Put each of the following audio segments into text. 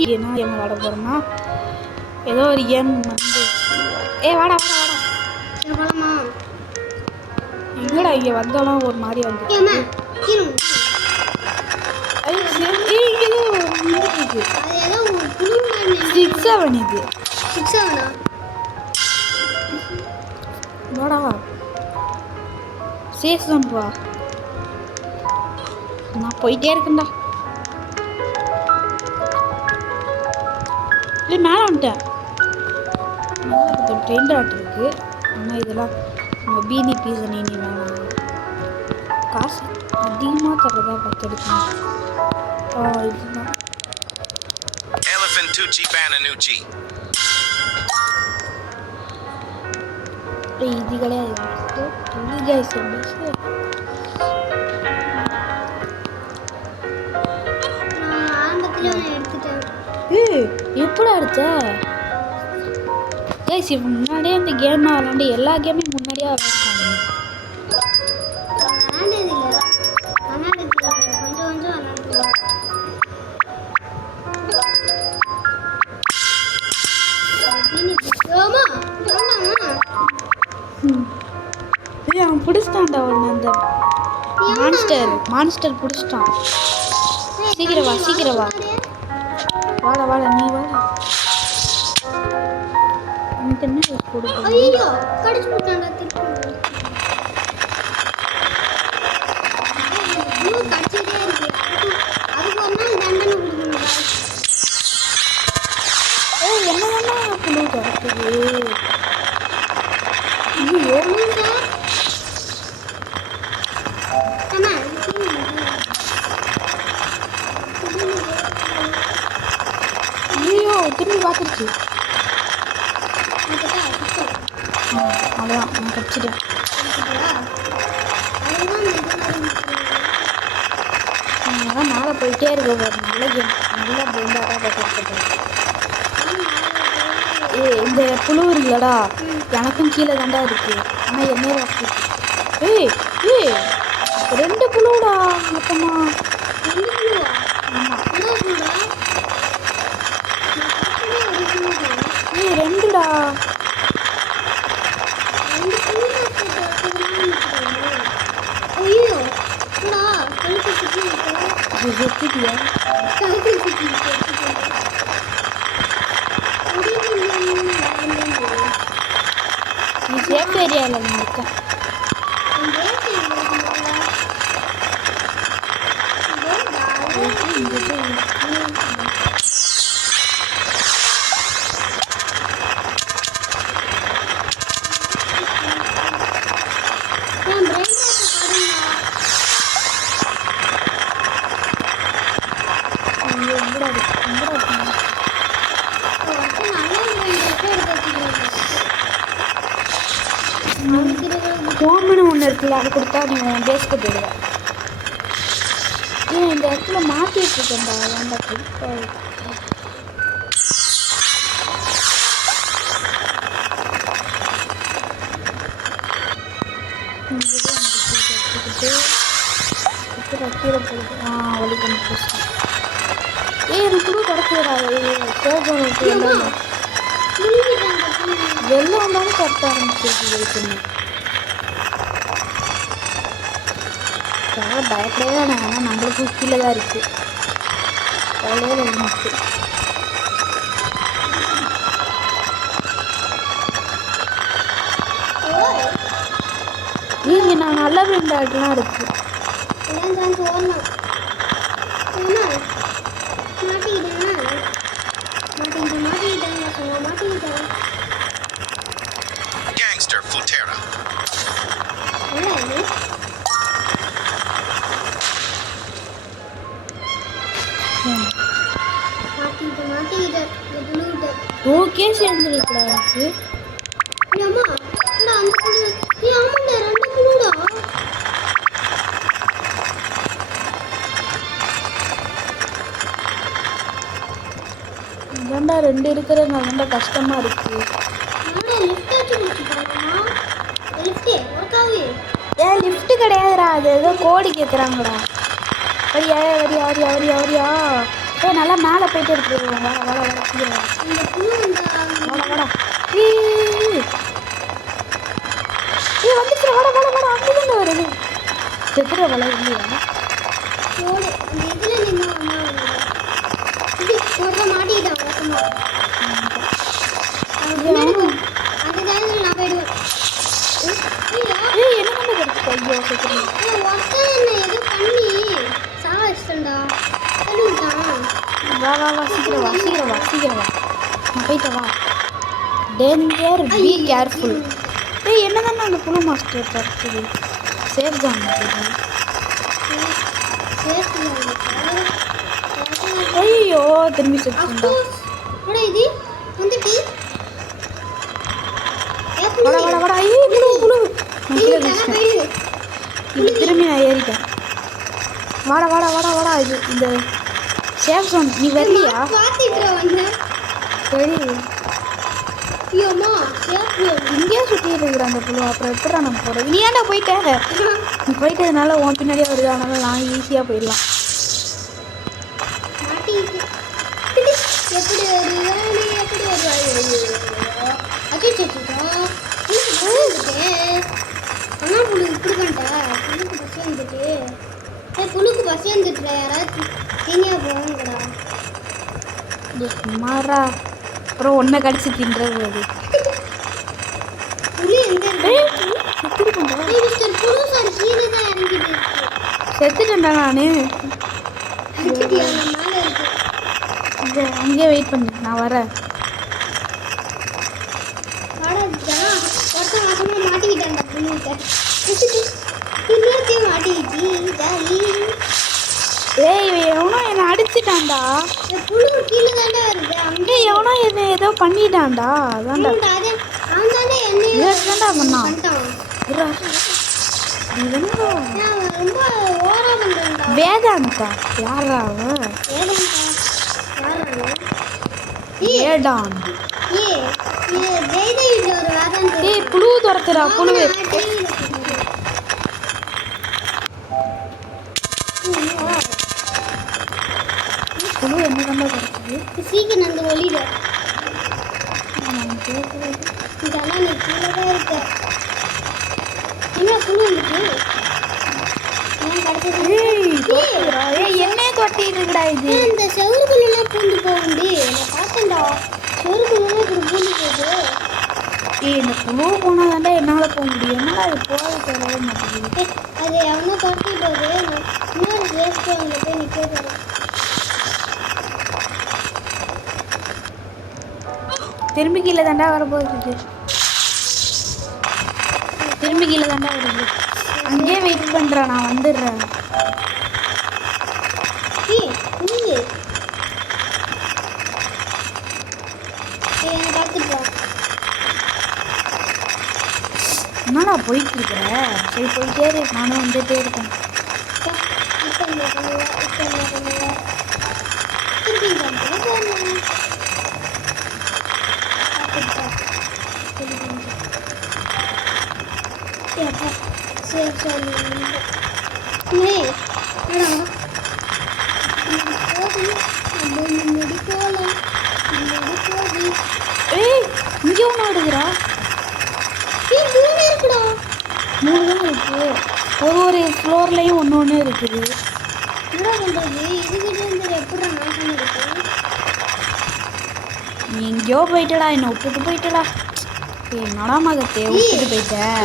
என்ன கேம் விளாட போகிறோம்னா ஏதோ ஒரு கேம் வந்து வாடா வாடா வாடா எங்கடா இங்கே வந்தாலும் ஒரு மாதிரி வந்து இது வாடா சேஃப் ஜோன் வா நான் போயிட்டே இருக்கேன்டா இல்லை மேலே வந்துட்டேன் ட்ரெயின் ராட் இருக்குது ஆனால் இதெல்லாம் நம்ம பீனி பீஸா நீ வேணாம் காசு அதிகமாக தர்றதா பார்த்து எடுக்கணும் இதுதான் இது கிடையாது எப்படா அடிச்ச கைஸ் முன்னாடியே இந்த கேம் விளாண்டு எல்லா கேமையும் முன்னாடியே அவன் பிடிச்சிட்டான்டா ஒன்று அந்த மான்ஸ்டர் பிடிச்சிட்டான் சீக்கிரம் வா வாடா வாடா நீ வாடா உனக்கு என்ன கொடுக்க என்னன்னா புழு கிடைக்குது ஐயோ திரும்பி பார்த்துருச்சு அவ்வளோதான் நான் கடிச்சிட்டேன் அதான் மேலே போயிட்டே இருக்க ஒரு நல்ல கேம் நல்ல பிரெண்டாக தான் பார்த்துருக்கேன் இந்த புழு இருக்குல்லடா எனக்கும் கீழே தாண்டா இருக்கு ஆனால் என்ன ரெண்டு புழுடா மொத்தமா ரெண்டுடா நீ சேஃப் ஏரியாவில் நான் இருக்கேன் ஹோம்னு ஒன்று இருக்குல்ல அது கொடுத்தா நீ பேஸ்க்கு போயிடுவேன் இந்த இடத்துல மாற்றிட்டு இருக்கேன்டா வேண்டா கொடுப்பா கீழே போயிட்டு வழி பண்ணி பேசுகிறேன் எனக்கு கூட கிடக்குதுடா வெள்ளம் வந்தாலும் கரெக்டாக ஆரம்பிச்சிருக்கு வெயிட் பண்ணி பயப்படவே வேணாம் ஆனால் நம்மளுக்கும் கீழே தான் இருக்குது கவலையே எனக்கு நீங்கள் நான் நல்ல பிரெண்டாகலாம் இருக்குது ஓகே சேர்ந்துருக்குடா எனக்கு இதாண்டா ரெண்டு இருக்கிறதுனால ரொம்ப கஷ்டமா இருக்கு ஏன் லிஃப்ட் கிடையாதுடா அது ஏதோ கோடி கேட்குறாங்கடா வரியா வரியா வரியா வரியா வரியா ஏய் நல்லா மேலே போயிட்டு இருக்கு. வாடா வாடா வாடா சீக்கிரம் வாடா. இந்த புழு வாடா வாடா. ஏய் வந்துச்சு. வாடா வாடா வாடா. அங்கேருந்து வருது. செத்துற வலை இல்லையா? ஓடு அந்த இதில் நின்று அம்மா இது ஒருத்தன் மாட்டிக்கிட்டான் வசமா. அந்த டைமில் நான் போயிடுவேன். ஏய் என்ன பண்ண கிடைச்சு? ஐயோ செத்துறேன். ஒருத்தன் என்ன எதுவும் பண்ணி சாவ வச்சுட்டா பண்ணிட்டான். வா வா வா சீக்கிரம் வா சீக்கிரம் வா சீக்கிரம் வா. நான் போயிட்டு வா. Danger be careful. ஏய் என்ன தானே அந்த புழு மாஸ்டர் தடுக்குது. சேஃப் தான் ஐயோ திரும்பி செத்துண்டா. இது வந்துட்டு வாடா வாடா வாடா. ஐயோ புழு புழு. இது திரும்பி நான் ஏறிட்டேன். வாடா வாடா வாடா வாடா. இது இந்த சேஃப் ஜோன் நீ வரலையா? சரி இங்கேயே சுற்றிட்டு இருக்கிற அந்த புழு. அப்புறம் எப்படா நம்ம போகிறது? நீ ஏன்டா போயிட்ட? நீ போயிட்டதுனால உன் பின்னாடியே வருது. அதனால நான் ஈஸியாக போயிடலாம். புழுக்கு பசி வந்துட்டு யாராவது தீனியா போவாங்கடா. மாறா அப்புறம் ஒன்றை கடிச்சு தின்றது அது. செத்துட்டேன்டா நானு. அங்கேயே வெயிட் பண்ணு நான் வரேன். ஏய் எவனோ என்னை அடிச்சிட்டான்டா. அங்கே எவனோ என்னை ஏதோ பண்ணிட்டான்டா. அதான்டா தான்டா பண்ணான். வேதாந்தா யாரா அவன்? வேதாந்த். ஏய் புழு துரத்துறா புழு. புழு என்ன தான் கிடைக்குது? சீக்கிரம் அந்த ஒளியில இதெல்லாம் நீ கீழே தான் இருக்க. என்ன புழு வந்துட்டு என்னையே தொட்டிட்டு இருக்கடா. இது இந்த செவருக்குள்ளெல்லாம் பூந்து போகுது. நான் பார்த்தேன்டா செவருக்குள்ளெல்லாம் இப்படி பூந்து போகுது. ஏய் இந்த புழு போனால் தாண்டா என்னால் போக முடியும். என்னடா இது போக தரவே மாட்டேங்குது. அது எவனோ துரத்தி போகுது. இன்னொரு வேஸ்ட்டு அங்கே போய் நிற்க போகிறேன். திரும்பி கீழே தாண்டா வரப்போகுது. திரும்பி கீழே தாண்டா வருது. அங்கேயே வெயிட் பண்ணுறேன் நான் வந்துடுறேன். என்னடா போயிட்டு இருக்கிற? சரி போயிட்டே இரு. நானும் வந்துட்டே இருக்கேன். ஏய் இங்கே ஒன்று எடுக்கிறா. 3 தான் இருக்கு. ஒரு ஃப்ளோர்லேயும் ஒன்று ஒன்று இருக்குது. நீ எங்கேயோ போயிட்டடா. என்னை விட்டுட்டு போயிட்டடா. என்னடா மகத்தே விட்டுட்டு போயிட்டேன்.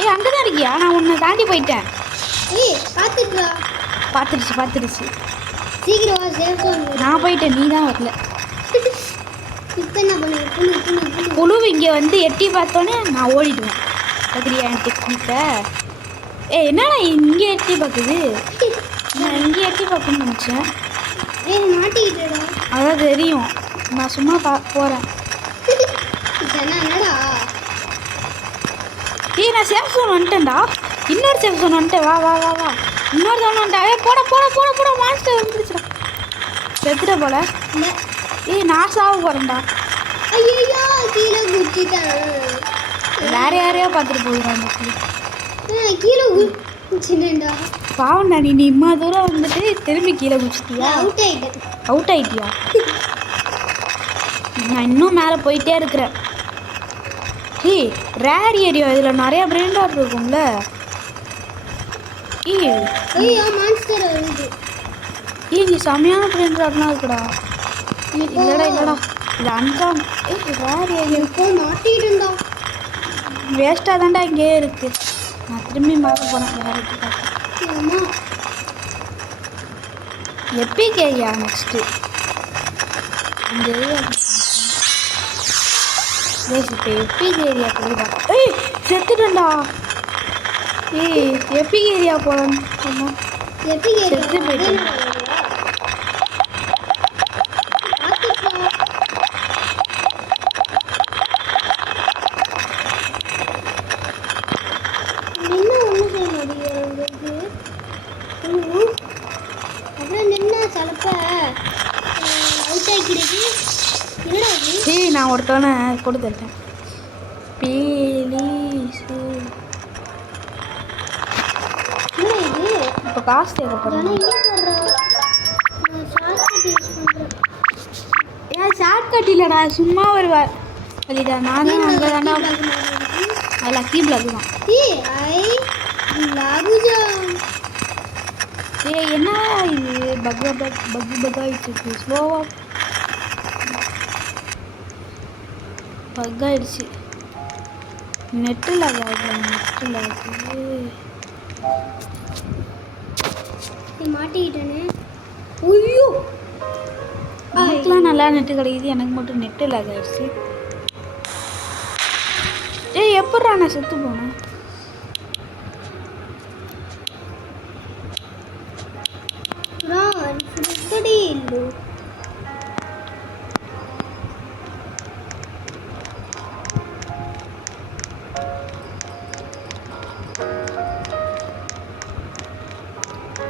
ஏய் அங்கே தான் இருக்கியா? நான் உன்னை தாண்டி போயிட்டேன். பார்த்துடுச்சு. நான் போயிட்டேன். நீ தான் வரல. புழு இங்கே வந்து எட்டி பார்த்தோன்னே நான் ஓடிடுவேன். பார்க்குறியா என் டெக்னிக்கை? என்னடா இங்கே எட்டி பார்க்குது? நான் இங்கே எட்டி பார்க்கணும்னு நினச்சேன். அதான் தெரியும். நான் சும்மா போகிறேன். நான் சேஃப் ஜோன் வந்துட்டேன்டா. இன்னொரு சேஃப் ஜோன் வந்துட்டேன். வா வா வா வா. இன்னொரு ஜோன் வந்துட்டேன். போட மாஸ்டர் வந்துடுச்சுடா. செத்துட்ட போல. நான் சாவ போகிறேன்டா. வேற யாரையா பார்த்துட்டு போகிறான். கீழே பாவண்டா நீ இம்மா தூரம் வந்துட்டு திரும்பி கீழே குச்சிட்டியா? அவுட் ஆயிட்டேன். அவுட் ஆயிட்டியா? நான் இன்னும் மேலே போயிட்டே இருக்கிறேன். ஏய் ரேர் ஏரியா, இதில் நிறைய பிரெயின் ராட் இருக்கும்ல. ஐயோ மான்ஸ்டர் வருது. இங்கே செமையான பிரெயின் ராட்லாம் இருக்குடா. இப்போ இல்லடா இது அன்காம். ரேர் ஏரியா இப்போ மாட்டிட்டு இருந்தா வேஸ்ட்டாக தான்டா இங்கேயே இருக்கு. நான் திரும்பி பார்க்க போனேன் வேற இடத்துக்கு. அம்மா எப்பிக் ஏரியா நெக்ஸ்ட்டு இந்த ஏரியா. இப்போ எப்பிக் ஏரியா போடுதா? ஏய் செத்துட்டேன்டா. ஏய் எப்பிக் ஏரியா போகலான்னு சொன்னேன். எப்படி செத்து போயிட்டேன். ஏய் நான் ஒருத்தவனை கொடுத்துருக்கேன். ப்ளீஸ் இப்போ காசு தேவைப்படுறேன். ஏன் ஷார்ட் கட் இல்லைடா, சும்மா ஒரு வழிடா. நானும் அங்கே தாண்டா. அது லக்கி பிளாக் தான். ஏய் என்ன இது பக்காயிட்டு இருக்கு. ஸ்லோவாக பக்காயிடுச்சு. நெட்டில் மாட்டிக்கிட்டேனே. ஐயோ அதுக்கெலாம் நல்லா நெட்டு கிடைக்குது, எனக்கு மட்டும் நெட்டு லாக் ஆகிடுச்சு. ஏய் எப்பட்றா நான் செத்து போனேன்?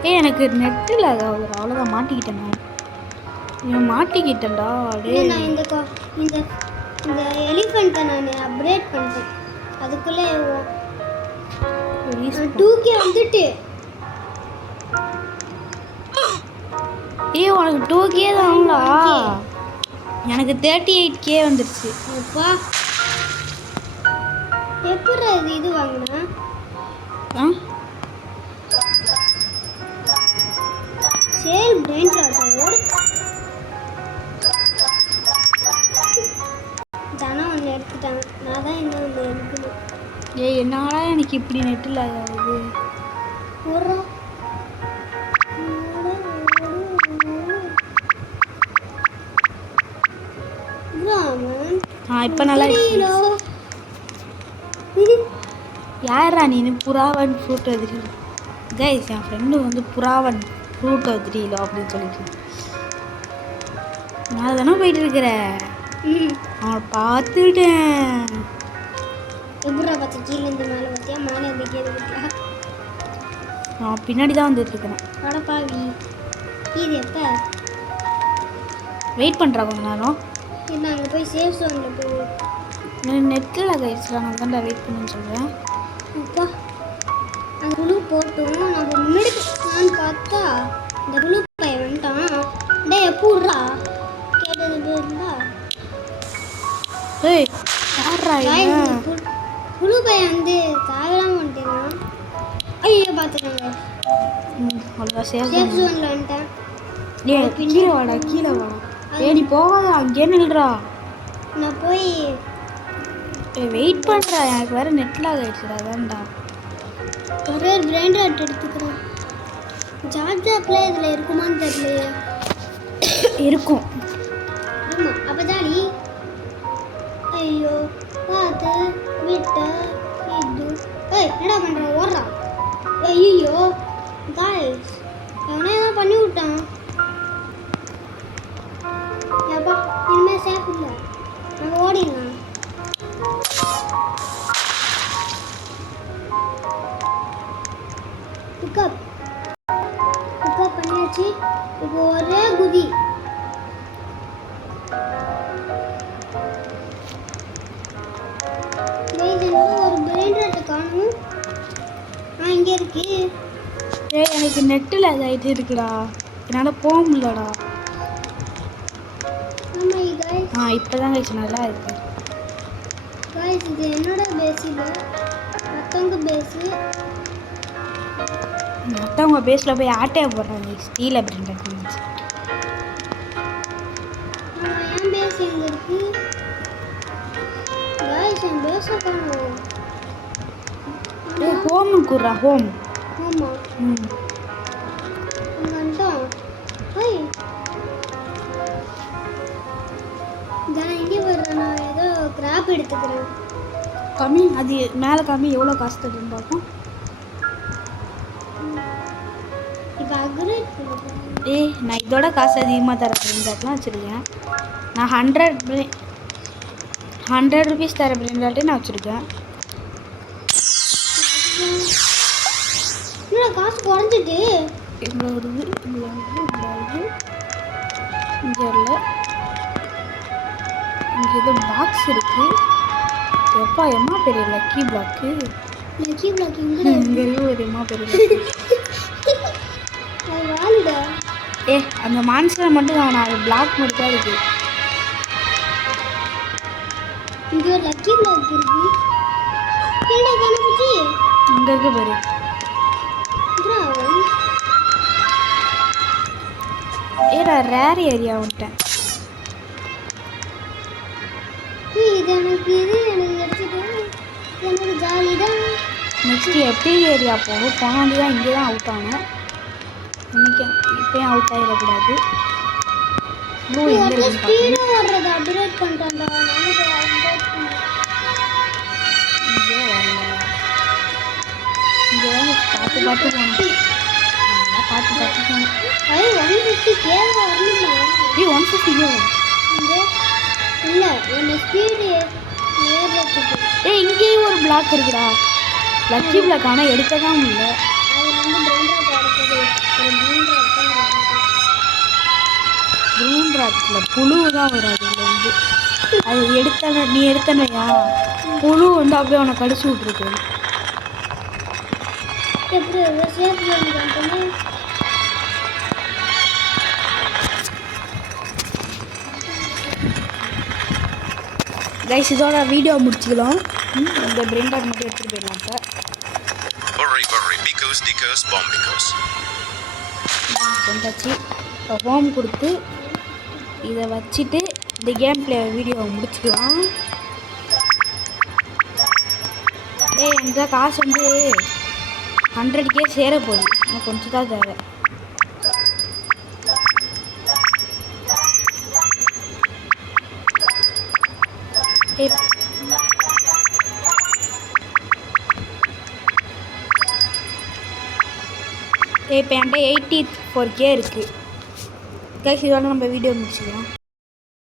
ஏய் எனக்கு நெட்டு லாக் ஆகுது. அவ்வளோதான் மாட்டிக்கிட்டேன். நான் மாட்டிக்கிட்டேன்டா. அப்படியே நான் இந்த எலிஃபெண்ட்டை நான் அப்கிரேட் பண்ணிட்டேன். அதுக்குள்ளே 2K வந்துட்டு. ஏய் உனக்கு 2K தான்டா. எனக்கு 38K வந்துடுச்சு. அப்பா எப்படி இது வாங்கினா? சேல் பிரெயின் ராட்டோட தானே ஒன்று எடுத்துட்டாங்க. நான் தான் இன்னும் ஒன்று எடுக்கணும். ஏய் என்னால எனக்கு இப்படி நெட்டில் ஆகுது. போடுறோம் இப்போ நல்லா யாரா நீ? புறாவன் ஃப்ரூட் அதிரி கைஸ். என் ஃப்ரெண்டு வந்து புறாவன் ஃப்ரூட் அதிரியிலோ அப்படின்னு சொல்லிட்டு நான் தானே போயிட்டு இருக்கிறேன். அவன் பார்த்துட்டேன். எப்படா பார்த்து கீழேருந்து மேலே பார்த்தியா? மேலே இருந்து கீழே பார்த்தியா? நான் பின்னாடி தான் வந்துட்டு இருக்கிறேன். படப்பாவி இது எப்போ வெயிட் பண்ணுறா கொஞ்ச நேரம். இல்லை அங்கே போய் சேஃப் ஜோனில் போய் நெட்டில் கைஸ்லாம் நான் தான்டா வெயிட் பண்ணுன்னு சொல்கிறேன். அப்பா அந்த குழு போட்டும் நம்ம முன்னாடி நான் பார்த்தா இந்த குழு பையன் வந்துட்டான். டே எப்படா கேட்டது பேருந்தா? ஏய் யாரா குழு பையன் வந்து தாவலாம் வந்துட்டேன். ஐயோ பார்த்துக்கோங்க. அவ்வளோதான் சேஃப் ஜோனில் வந்துட்டேன். ஏ கீழே வாடா கீழே வாடா. ஏ நீ போகாத, அங்கேயே நில்றா. நான் போய் வெயிட் பண்ணுறா. எனக்கு வேறு நெட்டில் ஆகிடுச்சுடா. அதான்டா ஒரே ஒரு பிராண்ட் ஆட் எடுத்துக்கிறேன். ஜாப்ல இதில் இருக்குமான்னு தெரியலையே. இருக்கும். ஆமாம் அப்போ தானி. ஐயோ பார்த்து விட்ட இது. ஏய் என்னடா பண்ணுற? ஓடுறா. ஐயோ காய்ஸ் எவனே தான் பண்ணி விட்டான். ஏப்பா இனிமேல் சேஃப் இல்லை. நாங்கள் ஓடிடலாம். பிக்கப் பண்ணியாச்சு. இப்போ ஒரே குதி. ஒரு பிரைண்டரை காணும். இங்கே இருக்கு. ஏய் எனக்கு நெட்டில் ஆகிட்டு இருக்குடா, என்னால் போக முடியலடா. ஆமாம் கைஸ். இப்போ தான் கைஸ் நல்லா இருக்கு. கைஸ் இது என்னோட பேஸ் இல்லை, மற்றவங்க பேஸு. மற்றவங்க பேஸில் போய் ஆட்டையை போடுறாங்க ஸ்டீல் அப்படின்ற என் பேஸ் எங்கே இருக்கு கைஸ்? என் பேஸை காணும். ஹோம் கூடுறா ஹோம். ஆமாம் வந்துட்டோம். ஓய் நான் இங்கே வர்றேன், நான் ஏதோ கிராப் எடுத்துக்கிறேன். கம்மி அது மேலே கம்மி எவ்வளோ காசு தருதுன்னு பார்ப்போம். இப்போ அக்ரேட் பண்ணுறேன். ஏய் நான் இதோட காசு அதிகமாக தர பிரிண்டாட்லாம் வச்சுருக்கேன். நான் 100 ருபீஸ் தர பிரிண்டாட்டே நான் வச்சுருக்கேன். என்னடா காசு குறைஞ்சிட்டு? இங்கே வருது, இங்கே இல்லை, இங்கே ஏதோ பாக்ஸ் இருக்குது. எப்பா எம்மா பெரிய லக்கி பிளாக்கு. லக்கி பிளாக் இங்கே இங்கே ஒரு எம்மா பெரிய அது வாலிடா. அந்த மான்ஸ்டர் மட்டும் நான் அது பிளாக் மட்டும் தான் இருக்குது. இங்கே ஒரு லக்கி பிளாக் இருக்கு. என்னடா கண்டுபிடிச்சி இங்கே இருக்கு பாரு. ஏடா ரேர் ஏரியா விட்டேன். இது எனக்கு கிடச்சிட்டு எனக்கு ஜாலி தான். நெக்ஸ்ட் எப்படி ஏரியா போகும்? போனாண்டி தான் இங்கே தான் அவுட் ஆனேன். இன்னைக்கு இப்போயும் அவுட் ஆகிடக்கூடாது. ஸ்பீடாக வர்றது அப்டேட் பண்ணிட்டான்டா. நாளைக்கு அப்டேட் பண்ணேன். இங்கே வரல, இங்கே தான் பார்த்து போனேன். நல்லா பார்த்து போனேன். 150 கேவா வரணுமா? 150 வரும். இல்லை உன்னை ஸ்பீடு ஏறுறதுக்கு. இங்கேயும் ஒரு பிளாக் இருக்குடா, லக்கி பிளாக். ஆனால் எடுக்க தான் முடியல. அது ப்ரௌன் ராக் கிடக்குது. ப்ரௌன் ராக்கில் புழு தான் வரும். அதில் அது நீ எடுத்தனையா புழு அப்படியே அவனை கடிச்சு விட்ருக்கு. எப்படி சேஃப் கம்பெனி? கைஸ் இதோட வீடியோ முடிச்சுக்கலாம். இந்த பிரெயின் கார்டு மட்டும் எடுத்துகிட்டு போயிடலாம். இப்போ சொந்தாச்சு. இப்போ ஹோம் கொடுத்து இதை வச்சுட்டு இந்த கேம் பிளே வீடியோவை முடிச்சுக்கலாம். எங்கள் காசு 100K சேர போகுது. இன்னும் கொஞ்சம் தான் தேவை. இப்போ என்கிட்ட 84K இருக்குது. கைஸ் இதோட நம்ம வீடியோ முடிச்சுக்கலாம்.